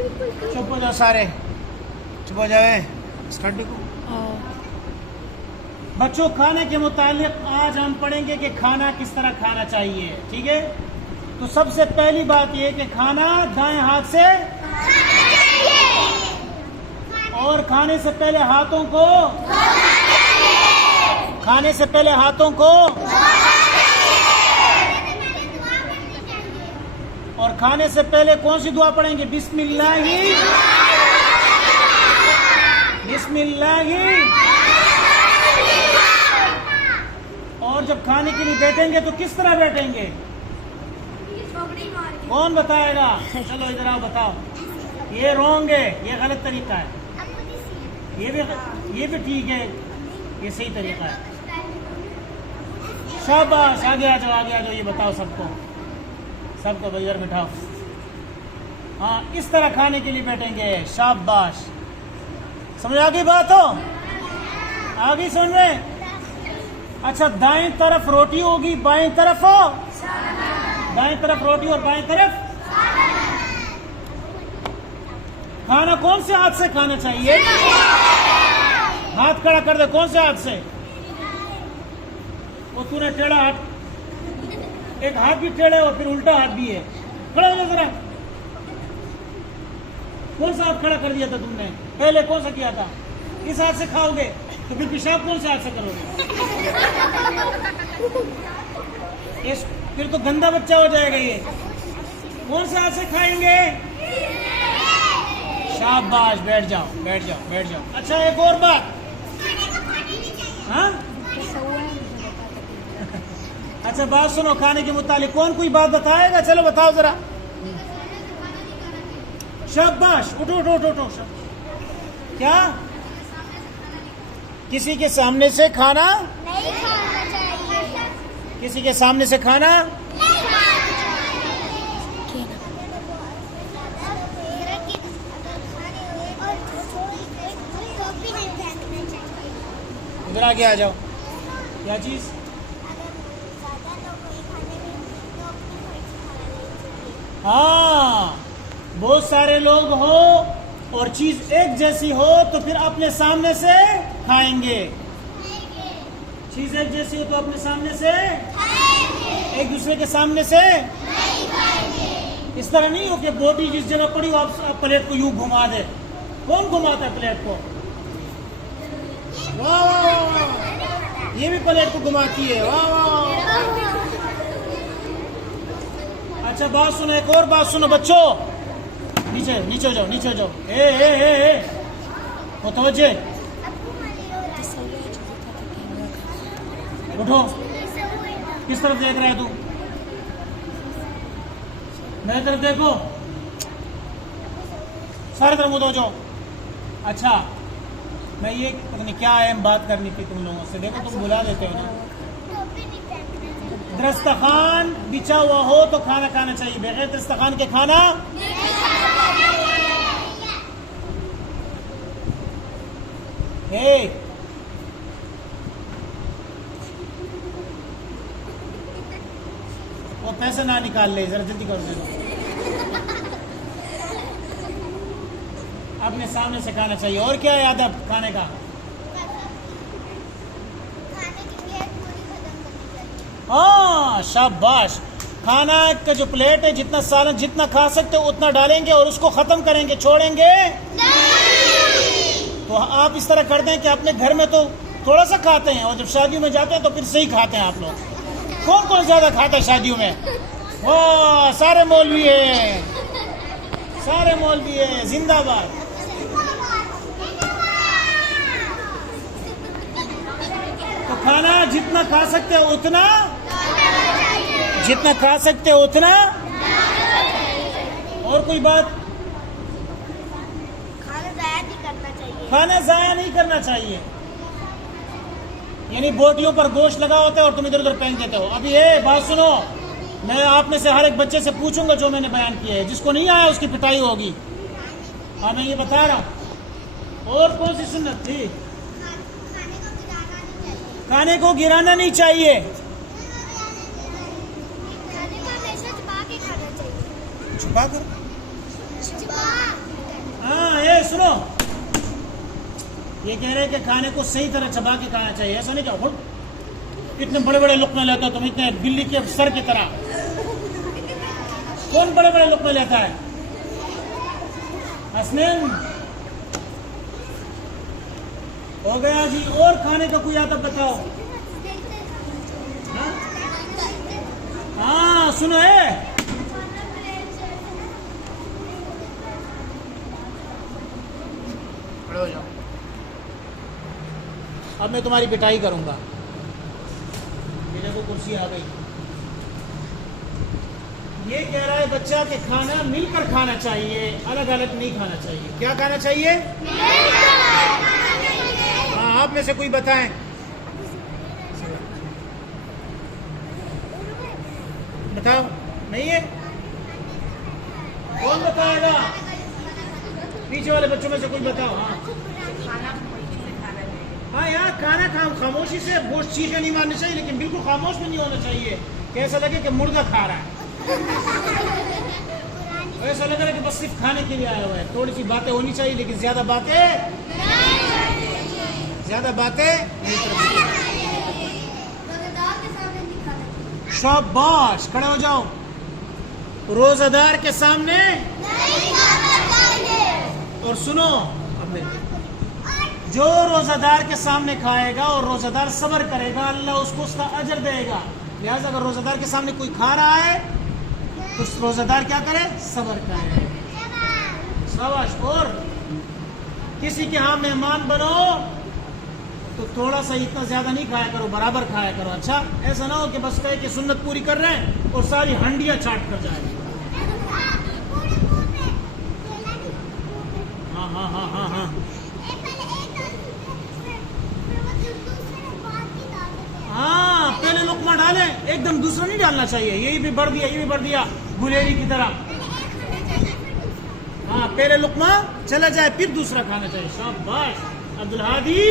चुप हो जाओ सारे, चुप हो जाए इस खड्डे को। बच्चों, खाने के मुतालिक आज हम पढ़ेंगे कि खाना किस तरह खाना चाहिए, ठीक है। तो सबसे पहली बात यह कि खाना दाएं हाथ से और खाने से पहले हाथों को और खाने से पहले कौन सी दुआ पढ़ेंगे? बिस्मिल्लाही। और जब खाने के लिए बैठेंगे तो किस तरह बैठेंगे? कौन बताएगा? चलो इधर आओ, बताओ। ये रॉन्ग है, ये गलत तरीका है। ये भी ठीक है, ये सही तरीका है। शाबाश, आगे आ जाओ, ये बताओ सबको इधर बिठाओ। हाँ, इस तरह खाने के लिए बैठेंगे। शाबाश, समझ आ गई बात? हो आ गई समझ में? अच्छा, दाएं तरफ रोटी होगी, बाएं तरफ दाएं तरफ रोटी और बाएं तरफ खाना। कौन से हाथ से खाना चाहिए? हाथ खड़ा कर दे। कौन से हाथ से? वो तूने टेढ़ा हाथ, एक हाथ भी टेढ़ा है और फिर उल्टा हाथ भी है। खड़ा हो जा जरा। कौन सा हाथ खड़ा कर दिया था तुमने? पहले कौन सा किया था? इस हाथ से खाओगे तो फिर पेशाब कौन से हाथ से करोगे? फिर तो गंदा बच्चा हो जाएगा ये। कौन से हाथ से खाएंगे? शाबाश, बैठ जाओ। अच्छा, एक और बात। हाँ, अच्छा बात सुनो, खाने के मुतालिक कौन कोई बात बताएगा? चलो बताओ जरा। शाबाश, उठो। क्या? किसी के सामने से खाना नहीं खाना चाहिए। किसी के सामने से खाना नहीं खाना चाहिए। इधर आगे आ जाओ। क्या चीज? हाँ, बहुत सारे लोग हो और चीज एक जैसी हो तो फिर अपने सामने से खाएंगे। चीज एक जैसी हो तो अपने सामने से खाएंगे। एक दूसरे के सामने से नहीं खाएंगे। इस तरह नहीं हो कि बोटी जिस जगह पड़ी हो आप प्लेट को यूं घुमा दे। कौन घुमाता है प्लेट को? वाह, ये भी प्लेट को घुमाती है। वाह। अच्छा बात सुनो, एक और बात सुनो बच्चों। नीचे हो जाओ। ए मुतवज्जे, उठो। किस तरफ देख रहा है तू? मेरी तरफ देखो। सारे तरफ मुँह धो जाओ। अच्छा, मैं ये पता नहीं क्या अहम बात करनी थी तुम लोगों से। देखो तुम बुला देते हो ना। दस्तरखान बिछा हुआ हो तो खाना खाना चाहिए, बगैर दस्तरखान के खाना वो पैसे ना निकाल ले, जरा जल्दी कर दे। अपने सामने से खाना चाहिए। और क्या है आदब खाने का? हाँ, शाबाश। खाना का जो प्लेट है, जितना सालन जितना खा सकते हो उतना डालेंगे और उसको खत्म करेंगे, छोड़ेंगे नहीं। तो आप इस तरह करते हैं कि अपने घर में तो थोड़ा सा खाते हैं और जब शादियों में जाते हैं तो फिर सही खाते हैं। आप लोग कौन ज्यादा खाता है शादियों में? वाह, सारे मौलवी है, जिंदाबाद। तो खाना जितना खा सकते हो उतना और कोई बात? खाना जाया नहीं करना चाहिए। यानी बोटियों पर गोश्त लगा होता है और तुम इधर उधर फेंक देते हो। अभी ये बात सुनो, मैं आप में से हर एक बच्चे से पूछूंगा जो मैंने बयान किया है। जिसको नहीं आया उसकी पिटाई होगी। हाँ, मैं ये बता रहा हूँ। और कौन सी सुन्नत थी? खाने को गिराना नहीं चाहिए। छुपा कर? हाँ, ये सुनो, ये कह रहे हैं कि खाने को सही तरह चबा के खाना चाहिए। ऐसा नहीं क्या कितने बड़े बड़े लुक़्मे लेते हो तुम, इतने बिल्ली के सर की तरह। कौन बड़े बड़े लुक़्मे लेता है? हसनैन, हो गया जी। और खाने का कोई आता बताओ। हाँ सुनो है, खड़े हो जाओ। अब मैं तुम्हारी पिटाई करूंगा। ये देखो कुर्सी आ गई। ये कह रहा है बच्चा कि खाना मिलकर खाना चाहिए, अलग अलग नहीं खाना चाहिए। क्या खाना चाहिए? हाँ, आप में से कोई बताएं। बताओ, नहीं है? कौन बताएगा? पीछे वाले बच्चों में से कोई बताओ। हाँ यार, खाना खामोशी से, वो चीखें नहीं मारनी चाहिए, लेकिन बिल्कुल खामोश भी नहीं होना चाहिए कि ऐसा लगे कि मुर्गा खा रहा है। ऐसा लग रहा है कि बस सिर्फ खाने के लिए आया हुआ है। थोड़ी सी बातें होनी चाहिए, लेकिन ज्यादा बातें नहीं करनी। शाबाश, खड़े हो जाओ। रोजादार के सामने और सुनो, जो रोजादार के सामने खाएगा और रोजादार सब्र करेगा, अल्लाह उसको उसका अजर देगा। लिहाजा अगर रोजादार के सामने कोई खा रहा है तो रोजादार क्या करे? सब्र करे। शाबाश। और किसी के यहाँ मेहमान बनो तो थोड़ा सा, इतना ज्यादा नहीं खाया करो, बराबर खाया करो। अच्छा, ऐसा ना हो कि बस कहे कि सुन्नत पूरी कर रहे हैं और सारी हंडियां चाट कर जाए। हाँ। हाँ, पहले लुकमा डाले, एकदम दूसरा नहीं डालना चाहिए। यही भी भर दिया, ये भी भर दिया, गुलेरी की तरह। हाँ, पहले लुकमा चला जाए, फिर दूसरा खाना चाहिए। शाबाश अब्दुल हादी।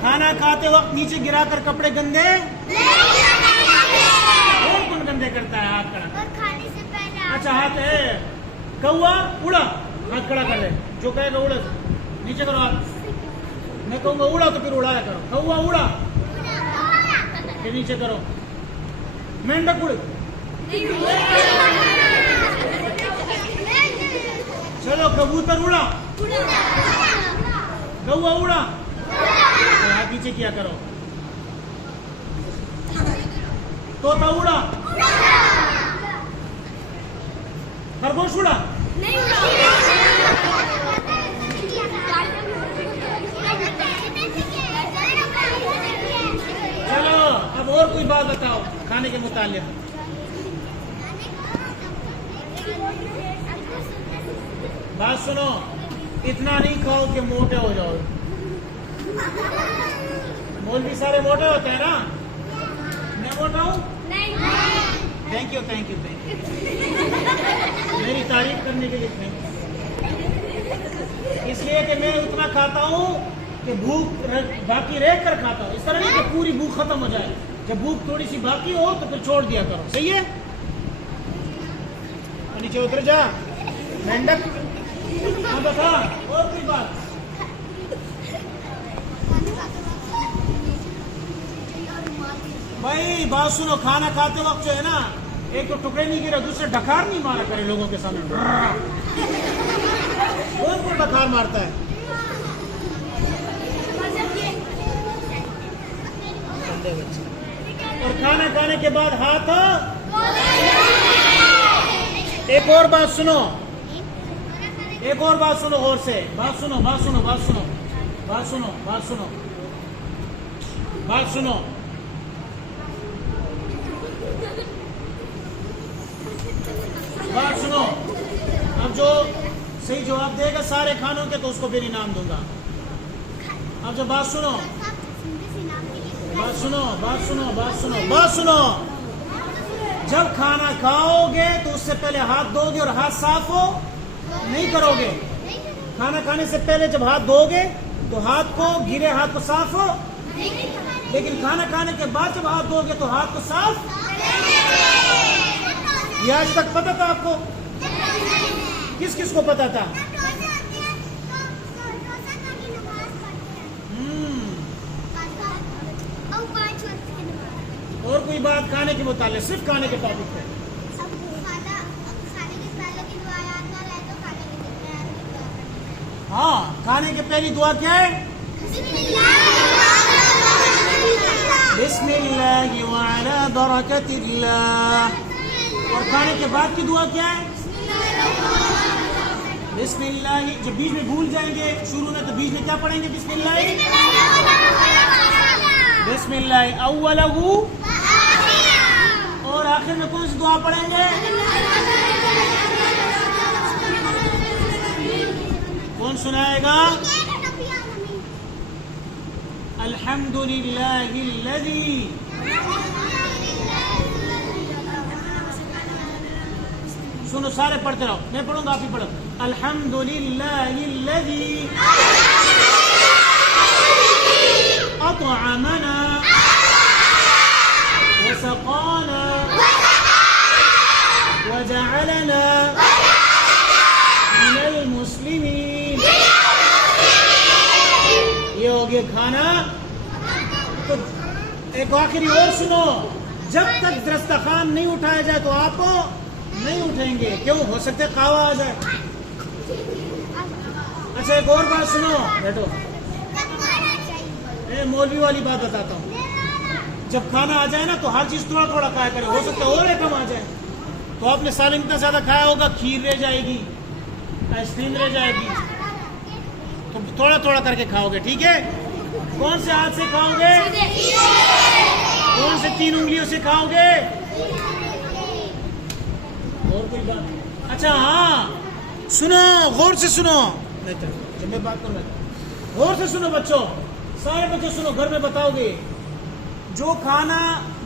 खाना खाते वक्त नीचे गिराकर कपड़े गंदे कौन गंदे करता है? हाथ खड़ा। अच्छा, हाथ है। कौवा उड़ा, हाथ खड़ा कर ले। जो कहेगा उड़ा, नीचे करो हाथ। मैं कहूँगा उड़ा तो फिर उड़ाया करो। कौवा उड़ा, फिर नीचे करो। मेंढक उड़, चलो। कबूतर उड़ा, कौवा उड़ा, तो हाथ नीचे किया करो। तोता उड़ा, खरगोश उड़ा, चलो। अब और कोई बात बताओ खाने के मुतालिक। बात सुनो, इतना नहीं खाओ कि मोटे हो जाओ। मौलवी सारे मोटे होते हैं ना? मैं मोटा हूँ? Thank you. मेरी तारीफ करने के लिए थैंक यू। इसलिए कि मैं उतना खाता हूँ कि भूख बाकी रह कर खाता हूँ। इस तरह नहीं कि पूरी भूख खत्म हो जाए। जब भूख थोड़ी सी बाकी हो तो फिर छोड़ दिया करो। सही है? नीचे उतर जा मेंढक। हाँ बता, और कोई बात? भाई बात सुनो, खाना खाते वक्त जो है ना, एक तो टुकड़े नहीं गिरा, दूसरे डकार नहीं मारा करे लोगों के सामने। कौन डकार मारता है? और खाना खाने के बाद हाथ। एक और बात सुनो, गौर से बात सुनो। अब जो सही जवाब देगा सारे खानों के, तो उसको फिर इनाम दूंगा। अब जो बात सुनो। जब खाना खाओगे तो उससे पहले हाथ धोगे, और हाथ साफ हो नहीं करोगे। खाना खाने से पहले जब हाथ धोगे तो हाथ को, गिरे हाथ को साफ हो लेकिन खाना खाने के बाद जब हाथ धोगे तो हाथ को साफ। ये आज तक पता था आपको? किस किस को पता था? और कोई बात खाने के मुताले, सिर्फ खाने के टॉपिक पे? हाँ, खाने के पहली दुआ क्या है? बिस्मिल्लाह व अला बरकतिल्लाह। और खाने के बाद की दुआ क्या है? बिस्मिल्लाह। जब बीच में भूल जाएंगे शुरू में, तो बीच में क्या पढ़ेंगे? बिस्मिल्लाह। बिस्मिल्लाह अव्वलहु। और आखिर में कौन सी दुआ पढ़ेंगे? कौन सुनाएगा? अल्हम्दुलिल्लाहिल्लज़ी। सुनो, सारे पढ़ते रहो, मैं पढ़ूंगा आप ही पढ़ो। अल्हम्दुलिल्लाहिल्लज़ी अतअमना वसक़ाना वजअलना मिनल मुस्लिमीन। ये हो गया खाना। तो एक आखिरी और सुनो, जब तक दस्तरखान नहीं उठाया जाए तो आप नहीं उठेंगे। क्यों? हो सकता है कावा आ जाए। अच्छा, एक और बात सुनो, बैठो, मौलवी वाली बात बताता हूँ। जब खाना आ जाए ना तो हर चीज थोड़ा थोड़ा खाया करे, हो सकता है और आइटम आ जाए। तो आपने सालन इतना ज्यादा खाया होगा, खीर रह जाएगी, आइसक्रीम रह जाएगी, तो थोड़ा थोड़ा करके खाओगे, ठीक है? कौन से हाथ से खाओगे? कौन से 3 उंगलियों से खाओगे? और कोई बात? अच्छा हाँ, सुनो, गौर से सुनो, जब मैं बात करूँगा गौर से सुनो बच्चों, सारे बच्चे सुनो, घर में बताओगे। जो खाना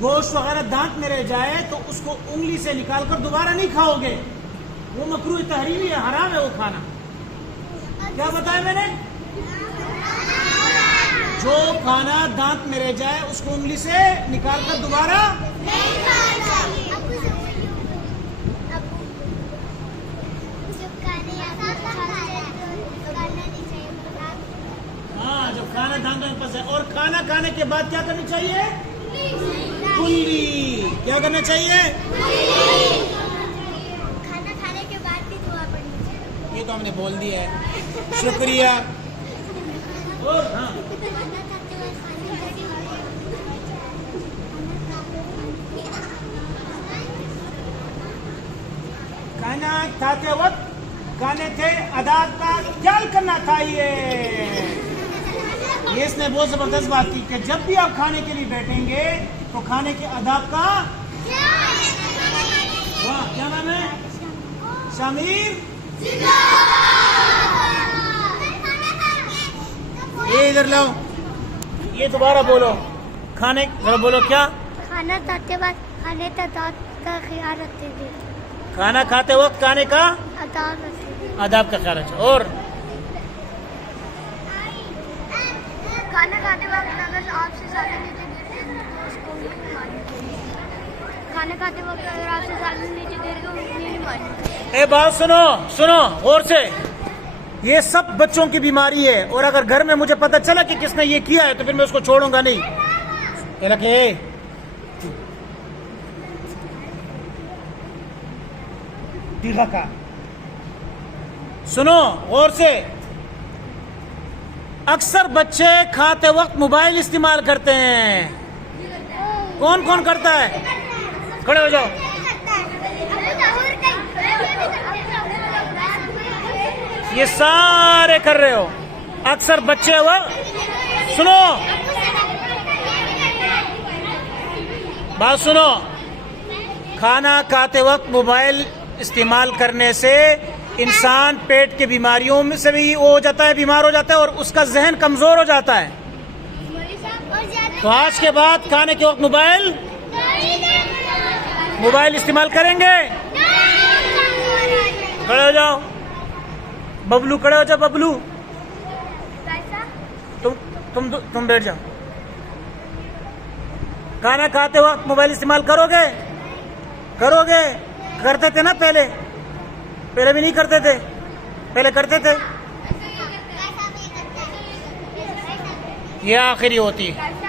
गोश्त वगैरह दांत में रह जाए तो उसको उंगली से निकालकर दोबारा नहीं खाओगे, वो मकरूह तहरीमी है, हराम है वो खाना। क्या बताया मैंने? जो खाना दांत में रह जाए उसको उंगली से निकालकर दोबारा नहीं खाना। हाँ, जब खाना दांत में फंसे। और खाना खाने के बाद क्या करनी चाहिए? कुल्ली। क्या करना चाहिए? खाना खाने के बाद भी दुआ पढ़नी चाहिए। ये तो हमने बोल दिया है, शुक्रिया। और हाँ, खाना खाते वक्त खाने थे अदाब का ख्याल करना चाहिए। ये इसने बहुत जबरदस्त बात की कि जब भी आप खाने के लिए बैठेंगे तो खाने के अदाब का। वाह, क्या नाम है? शामिर। ये इधर लाओ, ये दोबारा बोलो, खाने जरा बोलो क्या? खाना खाते वक्त खाने का दांत का ख्याल रखते थे। खाना खाते वक्त खाने का अदाब रखते थे। आदाब का ख्याल रखो। और खाना खाते वक्त अगर आपसे सालन नीचे गिरते तो उसको नहीं मारना चाहिए। खाना खाते वक्त अगर आपसे सालन नीचे गिर गए उसको नहीं मारना चाहिए। ए बात सुनो, सुनो गौर से, ये सब बच्चों की बीमारी है। और अगर घर में मुझे पता चला कि किसने ये किया है तो फिर मैं उसको छोड़ूंगा नहीं। का सुनो गौर से, अक्सर बच्चे खाते वक्त मोबाइल इस्तेमाल करते हैं। कौन कौन करता है? खड़े हो जाओ। ये सारे कर रहे हो, अक्सर बच्चे। वो सुनो, बात सुनो, खाना खाते वक्त मोबाइल इस्तेमाल करने से इंसान पेट की बीमारियों में से भी वो हो जाता है, बीमार हो जाता है और उसका जहन कमजोर हो जाता है। तो आज के बाद खाने के वक्त मोबाइल इस्तेमाल करेंगे? खड़े हो जाओ बबलू, खड़े हो जाओ बबलू। तुम बैठ जाओ। खाना खाते वक्त मोबाइल इस्तेमाल करोगे? करोगे? करते थे ना पहले? पहले भी नहीं करते थे? पहले करते थे? ये आखिरी होती है।